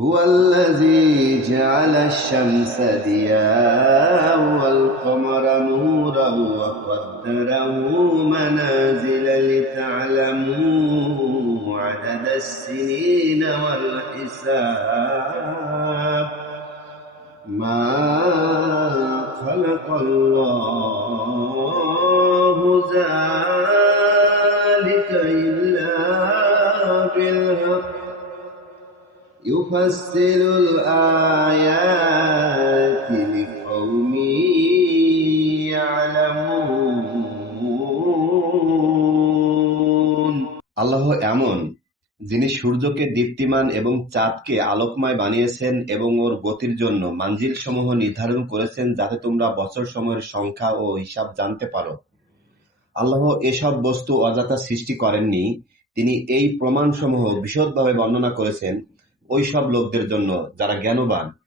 هو الذي جعل الشمس ضياء والقمر نورا وقدره منازل لتعلموا عدد السنين والحساب ما خلق الله ذلك إلا بالحق يفصل الآيات لقوم يعلمون আল্লাহ এমন, যিনি সূর্যকে দীপ্তিমান এবং চাঁদকে আলোকময় বানিয়েছেন এবং ওর গতির জন্য মানজিলসমূহ নির্ধারণ করেছেন যাতে তোমরা বছরসমূহের সংখ্যা ও হিসাব জানতে পারো। আল্লাহ এসব বস্তু অযথা সৃষ্টি করেননি। তিনি এই প্রমাণসমূহ বিশদভাবে বর্ণনা করেছেন ওই সব লোকদের জন্য যারা জ্ঞানবান